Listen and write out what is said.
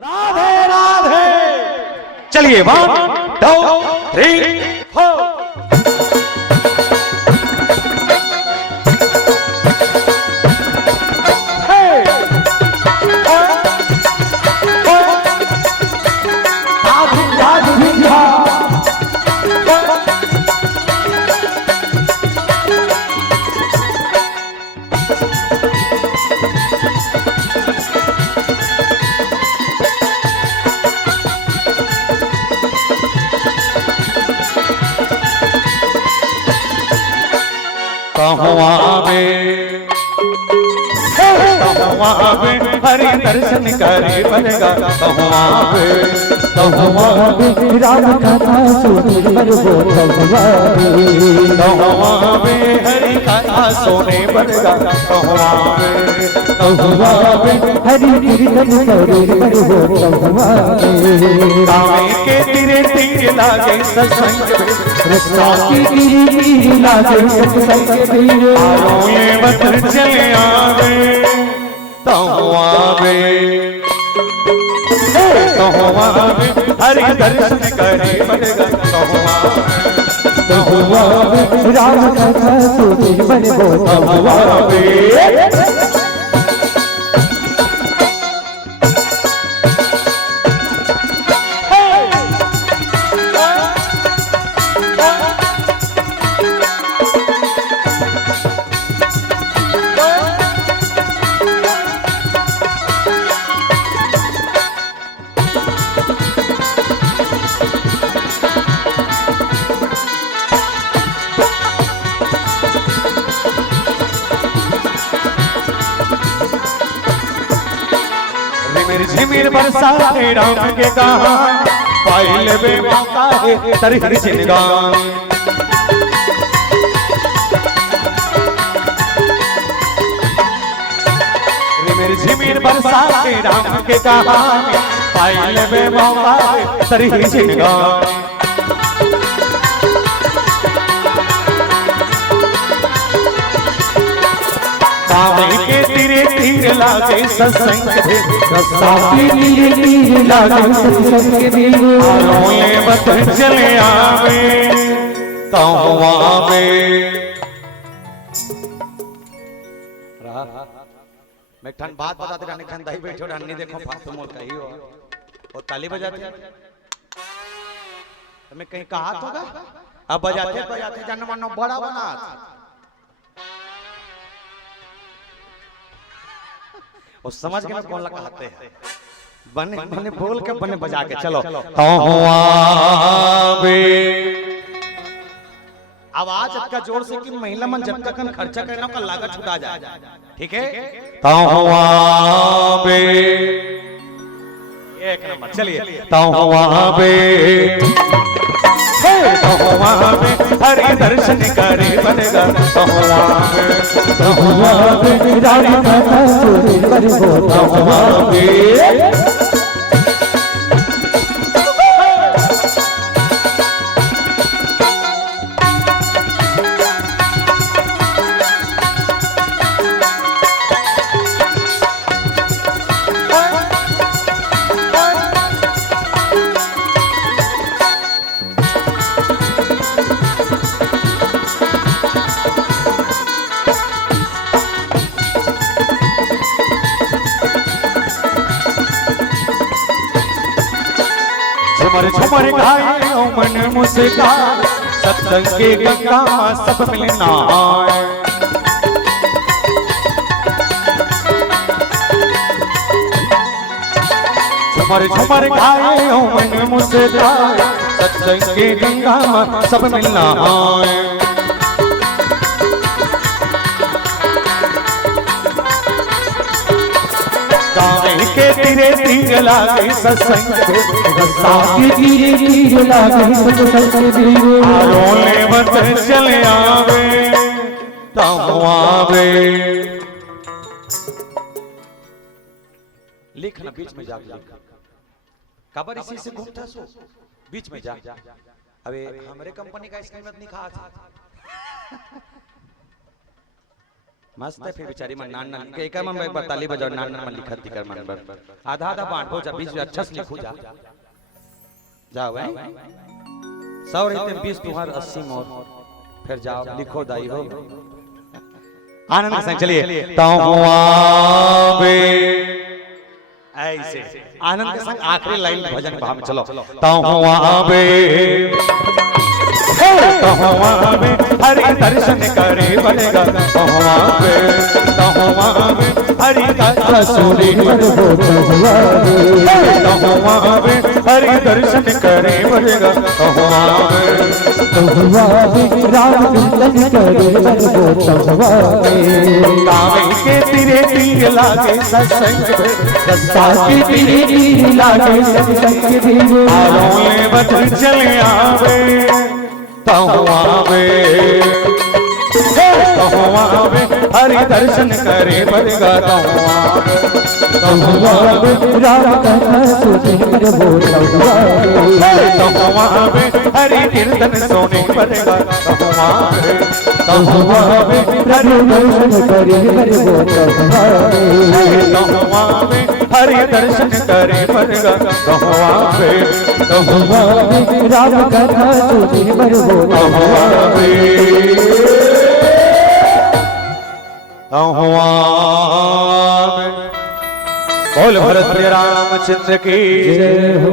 राधे राधे। चलिए 1 2 3 4। हरि दर्शन करे बनेगा राम कथा सुने पर हरि कथा सोने बनेगा हरि कीर्तन करे रामे के तीरे तीर लागे सत्संग लागे सत्संग ये बतर चले आवे हरि दर्शन करे बनेगा राम कथा सुने पर झिमिर बरसा राम के कहा पाइल बे मौका है तरह जिनगान झिमिर बरसा राम के कहा पाइल बे मौका है तरह जिनगान के तीरे तीर लागे सत्संग ये बत चले आवे मैं ठन बात बताते रहने ठन दाई बैठो रहने देखो फालतू मोल कही हो और ताली बजाते मैं कहीं कहा होगा अब बजाते बजाते जन्म मनो बड़ा बना और समझ के कौन ला कहते हैं बने बने बोल के बने बजा के चलो आवाज का जोर से कि महिला मन जब तक खर्चा करना का लागत छुटा जाए ठीक है एक नंबर चलिए हरि दर्शन करे बनेगा राम कथा सुने पर झुमर झुमर गाए मन मुस्का सत्संग के गंगा सब मिलना झुमर झुमर गाए मन मुस्का सत्संग के गंगा सब मिलना के तीरे तीर लागे सत्संग चले आवे लिखना बीच में जा कबर इसी से घूमता सो बीच में जा अबे हमारे कंपनी का इसका कीमत नहीं कहा था मस्त है फिर बेचारी मन नान नान के मन में बताली बजाओ नान नान लिखत दिकर मन पर आधा आधा बांटो जा बीच अच्छा से लिखो जा जाओ भाई 100 रहते 20 तुम्हार 80 मोर फिर जाओ लिखो दाई हो आनंद के संग चलिए तहुआवे ऐसे आनंद के संग आखिरी लाइन भजन भाव में चलो तहुआवे तहुआवे हरि दर्शन करे बनेगा तहुआवे हरि सूरी पर वो तहुआवे हरि दर्शन करे बनेगा तहुआवे राम कीर्तन करे मन वो कावे के तेरे तीर लागे सत्संग रस्ता की तेरी तीर लागे सत्संग धीरे आलोले बदल चले आवे तहुआवे तहुआवे हरि दर्शन करे बनेगा तहुआवे राम कथा सुने पर वो तहुआवे हरि कीर्तन सोने बनेगा तहुआवे तहुआवे प्रभु दर्शन करे पर वो तहुआवे हरि दर्शन करे बनेगा तहुआवे राम कथा सुने पर वो तहुआवे बोल भरत रामचंद्र की जय हो।